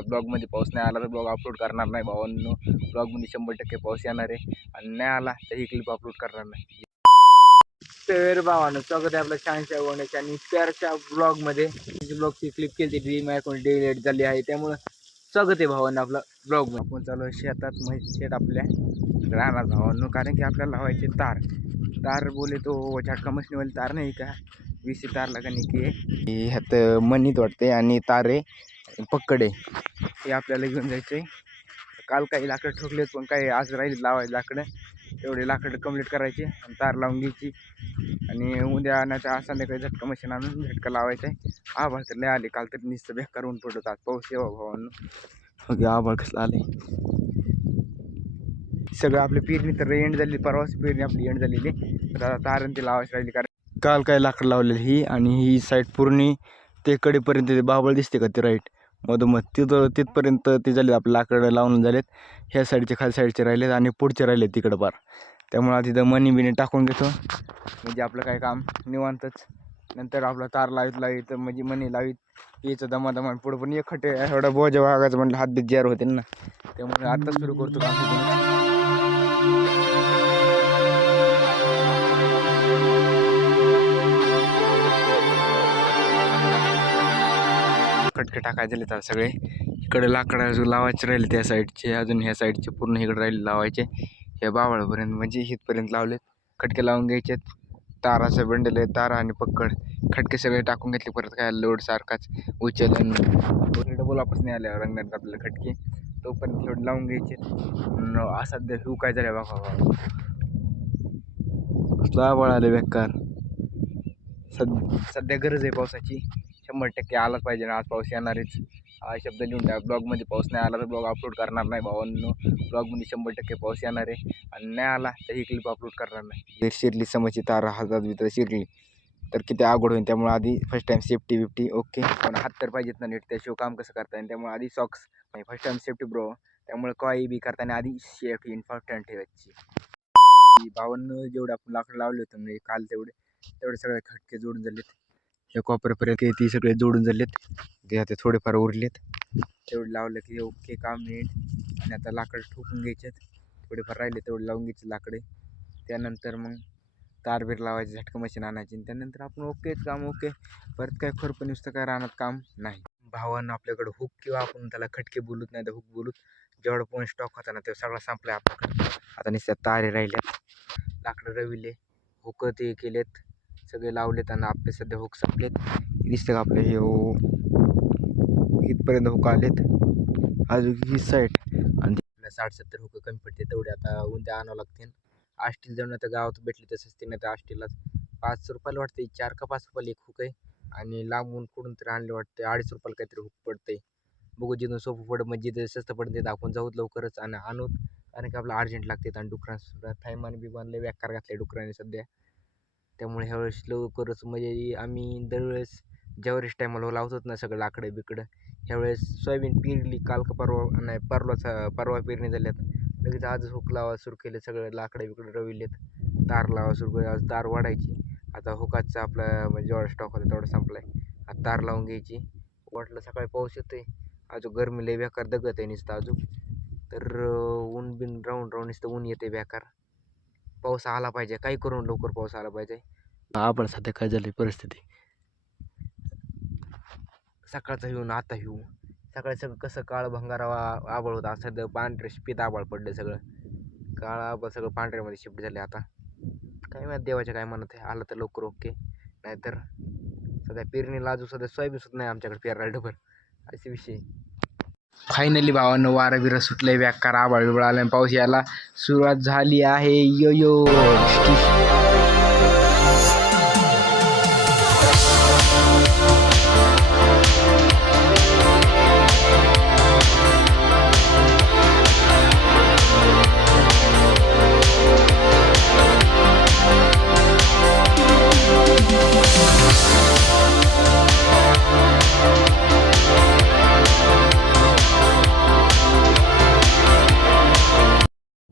ब्लॉगमध्ये पाऊस नाही आला तर ब्लॉग अपलोड करणार नाही भावांनो. ब्लॉगमध्ये 100% पाऊस येणार आहे आणि नाही आला तर ही क्लिप अपलोड करणार नाही. तर भावांनो, स्वागत आहे आपल्या छानशा होण्याच्या आणि प्यारच्या ब्लॉगमध्ये. ब्लॉगची क्लिप केली ड्रीम आहे कोणी डिलीट झाली आहे, त्यामुळं स्वागत आहे भावांनो आपला ब्लॉग. आपण चालू आहे शेतात, शेत आपल्या राहणार भावांनो, कारण की आपल्याला लावायचे तार बोले तो झटका मशीनवाली तार नाही का, वीसी तार लगाने की ह्यात मनीत वाटते आणि तारे पक्कडे हे आपल्याला घेऊन जायचे. काल काही लाकडं ठोकलेत पण काही आज राहिले लावायचे लाकडं, तेवढे लाकडं कंप्लीट करायचे आणि तार लावून घ्यायची आणि उद्या आणायचं. संध्याकाळी झटका मशीन आणून झटका लावायचा आहे. आभाळ तर लय आले काल, तर नुसतं बेकार ऊन पडत. आज पाऊस येवा भावांनो. ओके, आभाळ कसलं आले. सगळं आपली पेरणी तर एंड झाली, परवाच पेरणी आपली एंड झालेली. तर तारण ती लावायची राहिली, कारण काल काय लाकड लावलेली ही, आणि ही साईड पूर्ण ते कडेपर्यंत ते बाबळ दिसते का ते राईट मधोमध तिथपर्यंत ते झाले आपले लाकडं लावून झालेत. ह्या साईडचे खाली साईडचे राहिलेत आणि पुढचे राहिलेत तिकडं पार. त्यामुळे तिथं मनी बिनी टाकून घेतो म्हणजे आपलं काय काम निवांतच. नंतर आपला तार लावित म्हणजे मनी लावित यायचं दमादमान पुढं. पण एक खटे एवढा बोजा वागायचं म्हटलं हात बीत जार होते ना, त्यामुळे आत्ताच सुरू करतो काम. खटके टाकायचे तर सगळे इकडे लाकडं लावायचे राहिले त्या साईडचे, अजून ह्या साईडचे पूर्ण इकडे राहिले लावायचे. ह्या बावळापर्यंत म्हणजे हितपर्यंत लावलेत. खटके लावून घ्यायचे, ताराचं बंडल आहे, तारा आणि पक्कड खटके सगळे टाकून घेतले. परत काय लोड सारखाच उचलन डबल वापस नाही आल्यावर रंगणार आपल्याला खटके, तोपर्यंत थोडे लावून घ्यायचे. असा देऊ काय झालं बाबा, कसला आभाळ आले बेकार. सध्या गरज आहे पावसाची, 100% आलाच पाहिजे ना. आज पाऊस येणारच हा शब्द लिहून द्या. ब्लॉगमध्ये पाऊस नाही आला तर ब्लॉग अपलोड करणार नाही भावांनो. ब्लॉगमध्ये 100% पाऊस येणार आहे आणि नाही आला तर ही क्लिप अपलोड करणार नाही. शिरली समजची तार हातात बितर शिरली तर किती अवघड होईल. त्यामुळे आधी फर्स्ट टाईम सेफ्टी बिफ्टी ओके, पण हात तर पाहिजेत ना नीट, त्याशिवाय काम कसं करता येईल. त्यामुळे आधी सॉक्स म्हणजे फर्स्ट टाईम सेफ्टी ब्रो. त्यामुळे काही बी करताना आधी सेफ्टी इम्पॉर्टंट ठेवायची. भावांनो, जेवढे आपण लाकडं लावले होते म्हणजे काल तेवढे सगळे खटके जोडून झालेत. हे कॉपरपर्यंत ती सगळे जोडून झालेत. ते आता थोडेफार उरलेत, तेवढे लावले की ओके काम नीट. आणि आता लाकडं ठोकून घ्यायचे, थोडेफार राहिले तेवढे लावून घ्यायचे लाकडे. त्यानंतर मग तारबीर लावायचे, झटका मशीन आणायची, त्यानंतर आपण ओकेच काम ओके. परत काय खरपण नुसतं काय राहणार काम नाही भावांना. आपल्याकडं हुक किंवा आपण त्याला खटके बोलूत नाही तर हुक बोलूत, जेवढा पण स्टॉक होता ना ते सगळा संपला आपल्याकडे. आता नुसत्या तारे राहिल्यात, लाकडं रविले, हुक ते केलेत, सगळे लावलेत आणि आपले सध्या हुक संपलेत. दिसतं का आपले हे इथपर्यंत हुक आलेत, अजून ही साईड. आणि 60-70 हुक कमी पडते, तेवढे आता उद्या आणावं लागतील. आष्टील जाऊन आता गावात भेटली तसंच ते नाही तर आष्टीलाच 5 रुपयाला वाटते, 4 का 5 रुपयाला एक हुक आहे. आणि लांबून कुठून तरी आणले वाटते 2.5 रुपयाला काहीतरी हुक पडते. बघू जिथून सोपं पडत म्हणजे जिथे स्वस्त पडते आपण जाऊत लवकरच आणि आणूत, कारण की आपलं अर्जंट लागते. आणि डुकरांसुद्धा थैमान बिमानले व्याकार घातले डुकरांनी सध्या. त्यामुळे ह्यावेळेस लवकरच म्हणजे आम्ही दरवेळेस ज्यावेळेस टायमाला लावतोच ना सगळं लाकडं बिकडं. ह्यावेळेस सोयाबीन पेरली काल का परवा नाही, परवा पेरणी झाल्यात. लगेच आजच हुक लावा सुरू केले, सगळं लाकडं बिकडं रविलेत. तार लावा सुरू केली, आज तार वाढायची. आता हुकाचा आपला म्हणजे जेवढा स्टॉक होता तेवढा संपला आहे. आता तार लावून घ्यायची. वाटलं सकाळी पाऊस येतोय, अजून गरमी लय बेकार दगत आहे नुसतं अजून. तर ऊन बिन राहून नुसतं ऊन येते बेकार. पाऊस आला पाहिजे, काही करून लवकर पाऊस आला पाहिजे. आपण सध्या काय झाली परिस्थिती, सकाळचा येऊन आता येऊ. सकाळी सगळं कसं काळ भंगारा आबळ होता, सध्या पांढरे शिपीत आबाळ पडले. सगळं काळ आबाळ सगळं पांढऱ्यामध्ये शिफ्ट झाले. आता काय माहिती देवाच्या काय म्हणत आहे, आलं तर लवकर ओके, नाहीतर सध्या पेरणीला अजून सध्या सोयाबीन सुद्धा नाही आमच्याकडे पेरायला डबर असे विषय. फायनली भावांनो, वारा बिरा सुटलंय, बेकार आबाळ बिबाळ आलं, पाऊस यायला सुरुवात झाली आहे. यो यो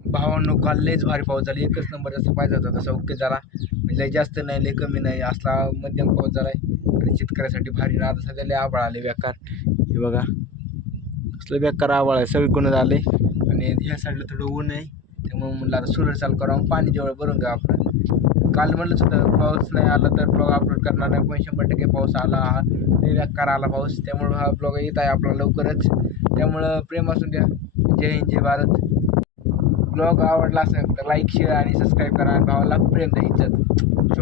भावांनो, काल लयच भारी पाऊस झाला, एकच नंबर जसं पाहिजे होता तसा ओके झाला. म्हणजे लय जास्त नाही लय कमी नाही, असला मध्यम पाऊस झालाय आणि शेतकऱ्यासाठी भारी. ना आता सध्या लय आभाळ आले बेकार. हे बघा कसलं बेकार आवाळ आहे सगळीकडून आले आणि ह्या साईडला थोडं ऊन आहे. त्यामुळे म्हणलं आता सोलर चालू करावं पाणी जेवढं भरून घ्या आपण. काल म्हणलंच होतं पाऊस नाही आला तर ब्लॉग अपलोड करणार नाही, पण 100% पाऊस आला. हा लई बेकार आला पाऊस, त्यामुळं हा ब्लॉग येत आहे आपला लवकरच. त्यामुळं प्रेम असून द्या. जय हिंद जय भारत. ब्लॉग आवडला असेल तर लाईक शेअर आणि सबस्क्राईब करा. भावाला प्रेम द्या, इज्जत.